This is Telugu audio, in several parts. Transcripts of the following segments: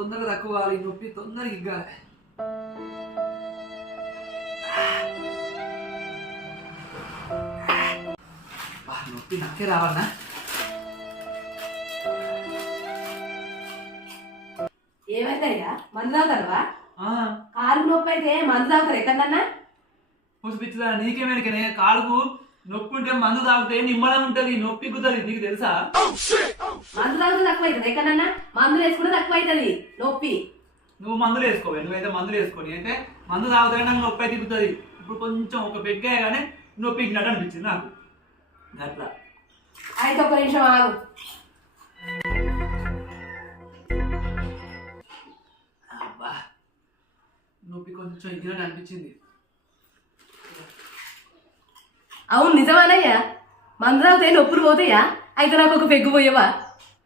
కావాలి ఈ నొప్పి తొందరగా ఇగ్గాలి. నొప్పి నాకే రావన్నా ఏమైందయ్యా? మందు తాగుతారువా ఆ, కాలు నొప్పి అయితే మందు తాగుతారు. ఎక్కడన్నా పుసిపిచ్చిదా నీకేమెనకనే కాలుకు నొప్పి ఉంటే మందు తాగితే నిమ్మలం ఉంటది నొప్పి కుదరదు నీకు తెలుసా? మందు తాగితే తక్కువ అవుతుంది ఎక్కడన్నా మందులు వేసుకుంటే తక్కువ అవుతుంది నొప్పి. నువ్వు మందులు వేసుకోవాలి నువ్వైతే మందులు వేసుకొని అయితే మందు తాగుతానే నాకు నొప్పి అయితే దిగుతుంది ఇప్పుడు కొంచెం ఒక పెగ్గాయ కానీ నొప్పి ఎక్కినట్టు అనిపించింది నాకు. అట్లా అయితే ఒక నిమిషం ఆగు. అబ్బా నొప్పి కొంచెం ఎక్కినట్టు అనిపించింది. అవును నిజమానయ్యా. మందు తాగితే నొప్పులు పోతాయా? అయితే నాకు ఒక పెగ్గు పోయేవా?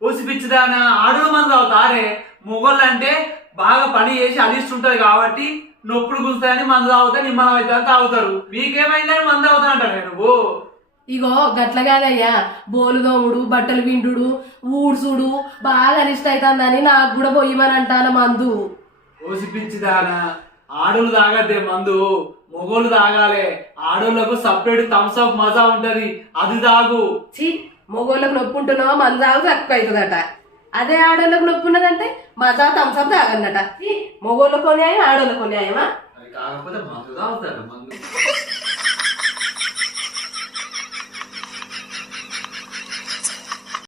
ఓసి పిచ్చిదానా ఆడుగు మంది తాగుతారే మొగోళ్ళు అంటే బాగా పని చేసి అలిస్తుంటది కాబట్టి నొప్పుడు గుంచుతాయని మందు తాగుతా నిమ్మలం అయితే తాగుతారు. మీకేమైందని మందు తాగుతా అంటారు నువ్వు. ఇగో గట్ల కాదయ్యా బోలు దోముడు బట్టలు విండుడు ఊడ్సుడు బాగా అనిష్ట అవుతుందని నాకు కూడా పోయమని అంటాను మందు. ఓసి పిచ్చిదానా ఆడోళ్ళు తాగద్దే మందు మొగోళ్ళు తాగాలే. ఆడోళ్ళకు సపరేట్ థమ్స్ అప్ మజా ఉంటది. అది తాగు. ఛీ మొగోళ్ళకు నొప్పి ఉంటున్నావా మందు తాగు తక్కువ అవుతుందట. అదే ఆడోళ్ళకు నొప్పి ఉన్నదంటే మజా థమ్స్అప్ తాగన్నట ఛీ, మొగోళ్ళకు న్యాయం ఆడోళ్ళకు న్యాయమా అది కాకపోతే మందు తాగుతారు. మందు